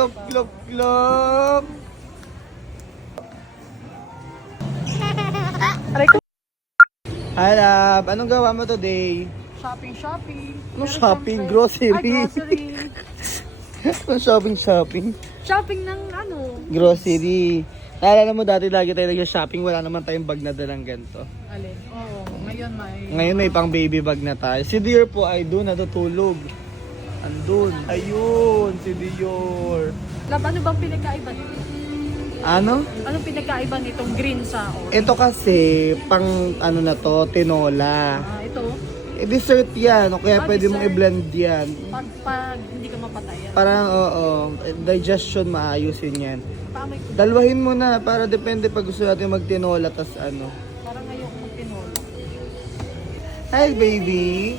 kilop, kilop, kilop. Aray ko. Hi, love. Anong gawa mo today? Shopping. Anong shopping? Grocery? Ay, grocery. Anong shopping? Shopping ng ano? Grocery. Naalala mo dati lagi tayo nag-shopping, wala naman tayong bag na dalang ganito. Alin? Oo, ngayon may... Ngayon may pang baby bag na tayo. Si Dior po ay doon natutulog. Andun. Ayun, si Dior. Lab, ano bang pinagkaiba nito? Ano? Anong pinagkaiba nitong green sa orange? Ito kasi, pang ano na to, tinola. Ito, Dessert yan, o kaya pwede mong dessert. i-blend yan. pag hindi ka mapatayan. Parang, oo, digestion maayos yun yan. Paamoy ko. Dalwahin mo na, para depende pag gusto natin magtinola, tas ano. Parang ngayon kung tinola. Hi, baby!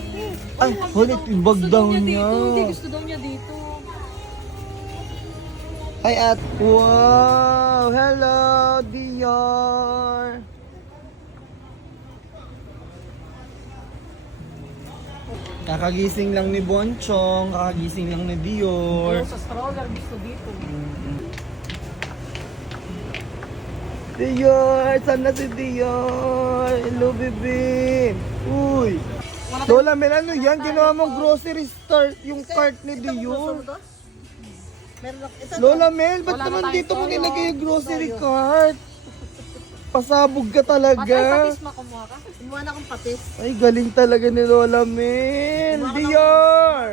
Ay, hulit, bag daw niya. Hindi, gusto daw niya dito. Hi, at. Wow! Hello, Dior! Kakagising lang ni Bonchong, kakagising lang ni Dior. Sa stroller, gusto dito. Dior! Saan na si Dior? Hello, baby! Uy! Lola Mel, ano yan? Ginawa mong grocery store yung cart ni Dior. Lola Mel, ba't Wala na naman tayong dito mo toyo. nilagay yung grocery cart? Pasabog ka Patay, talaga. patis makumuha ka. Kumuha na akong patis. Ay, galing talaga ni Lola Mel. Dior!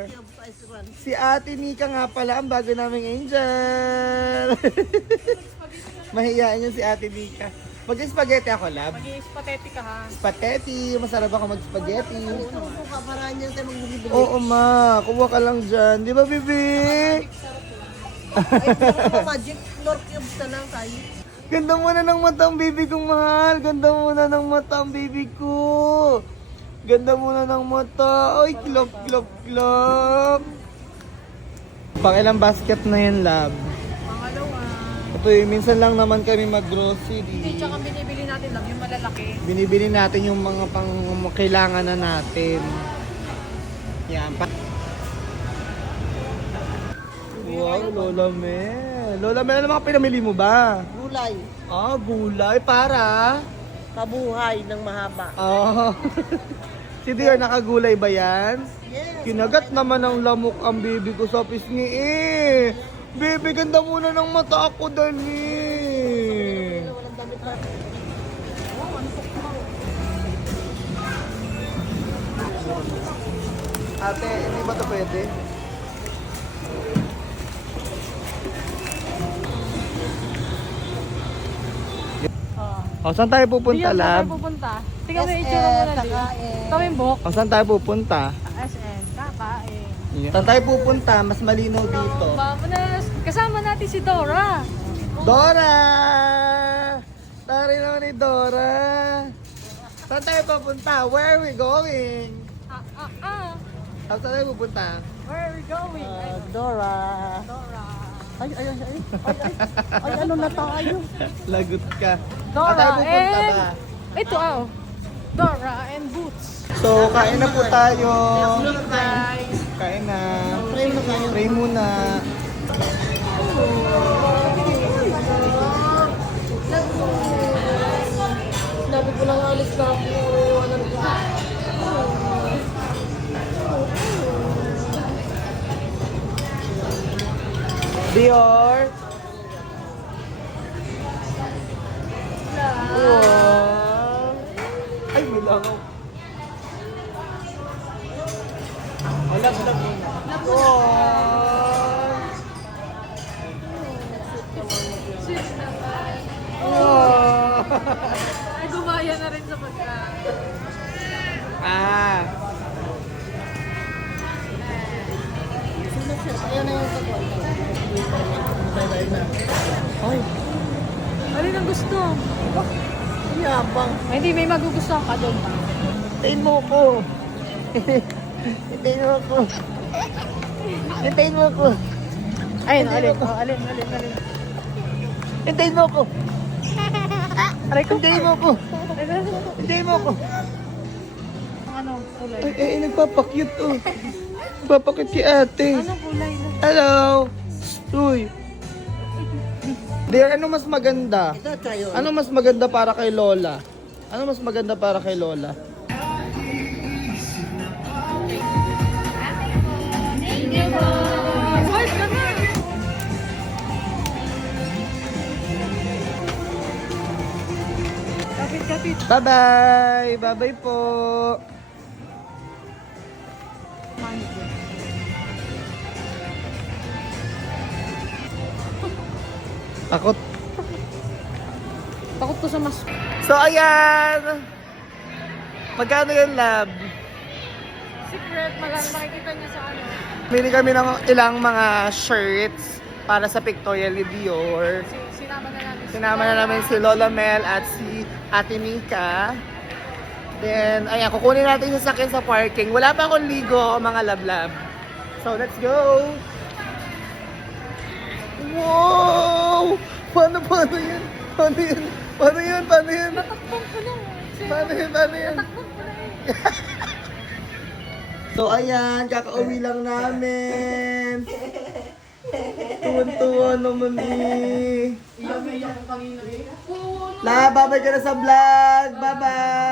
Si Ate Nika nga pala, ang bago naming angel. Mahihain yun si Ate Nika. Mag-spaghetti ako, lab. Mag-i-spaghetti ka ha. Spaghetti, masarap ako mag-spaghetti. Kumuha para niyan tayo magbibili. Oo, ma. Kuha ka lang dyan. Di ba, bibi? Ay, pero magic floor cubes na lang tayo. Ganda mo na ng mata ang baby kong mahal. Ganda mo na ng mata ang baby ko. Ganda mo na ng mata. Ay, kilop, kilop, kilop. Pakilang basket na yan, lab. Pangalawa. Ito minsan lang naman kami mag-grocery. Hindi, tsaka binibili natin lang yung malalaki. Binibili natin yung mga pang kailangan na natin. Yan. Wow, Lola Mel. Lola Mel, ano mga pinamili mo ba? Gulay. Ah, gulay para? Mabuhay ng mahaba. Oh. Si Dior, nakagulay ba yan? Yes. Kinagat naman ng lamok ang baby ko sa pisngi eh. Baby, ganda muna ng mata ako, dali. Walang damit na. Ate, hindi ba ito pwede? O, saan tayo pupunta, Diyan, saan lab? tayo pupunta? Tingnan mo yung itsura mo na din. kakain. Tawin book. O, saan tayo pupunta? SM, kakain. Saan tayo pupunta? Mas malinaw dito. Mamunas, kasama natin si Dora. Dora! Tari naman ni Dora. Saan tayo pupunta? Where are we going? Saan tayo pupunta? Where are we going? Dora. Dora. Ay, ano na tayo? Lagot ka. Dora Saan tayo pupunta and... ba? Ito Dora and Boots. So, kain na po tayo. Guys. Kain na. Pray mo tayo. Pray muna. Sinabi ko lang alis na ako. Dior. Wow. Ay, may langaw. Lab muna. Wow. Sweet naman. Wow. Ay, gumaya na rin sa pagkain. Ah. Ayan na yung sagot. Ay. Alin ang gusto? Yabang. Ay, hindi, may magugustuhan ka doon. Hintayin mo ako. Hintayin mo ako. Hintayin mo ako. Ayun, alin. Oh, alin. Hintayin mo ako. Aray ko. Hintayin mo ako. Hintayin mo ako. Ano, kulay? Ay, nagpapakyut oh. Nagpapakyut si ate. Anong kulay na? Hello. Uy. Dear, ano mas maganda? Ito, tayo. Ano mas maganda para kay Lola? Ano mas maganda para kay Lola? Swipe ka na. Kapit. Bye-bye! Bye-bye po! Takot. Takot ko sa mas... So, ayan! Magkano yung lab? Secret, maganda makikita niya sa ano. Bili kami ng ilang mga shirts para sa pictorial ni Dior. Sinama na namin. Sinama na namin si Lola Mel at si Ate Mika. Then, ayan, kukunin natin yung sasakyan sa parking. Wala pa akong ligo, mga lablab. So, let's go! Wow! Paano yan? Paano yan? Takpan ko lang. Paano yan? So, ayan, kakauwi lang namin. Tuwan-tuwa naman eh. Iyak ko kanina eh. La, babay ka na sa vlog. Bye-bye!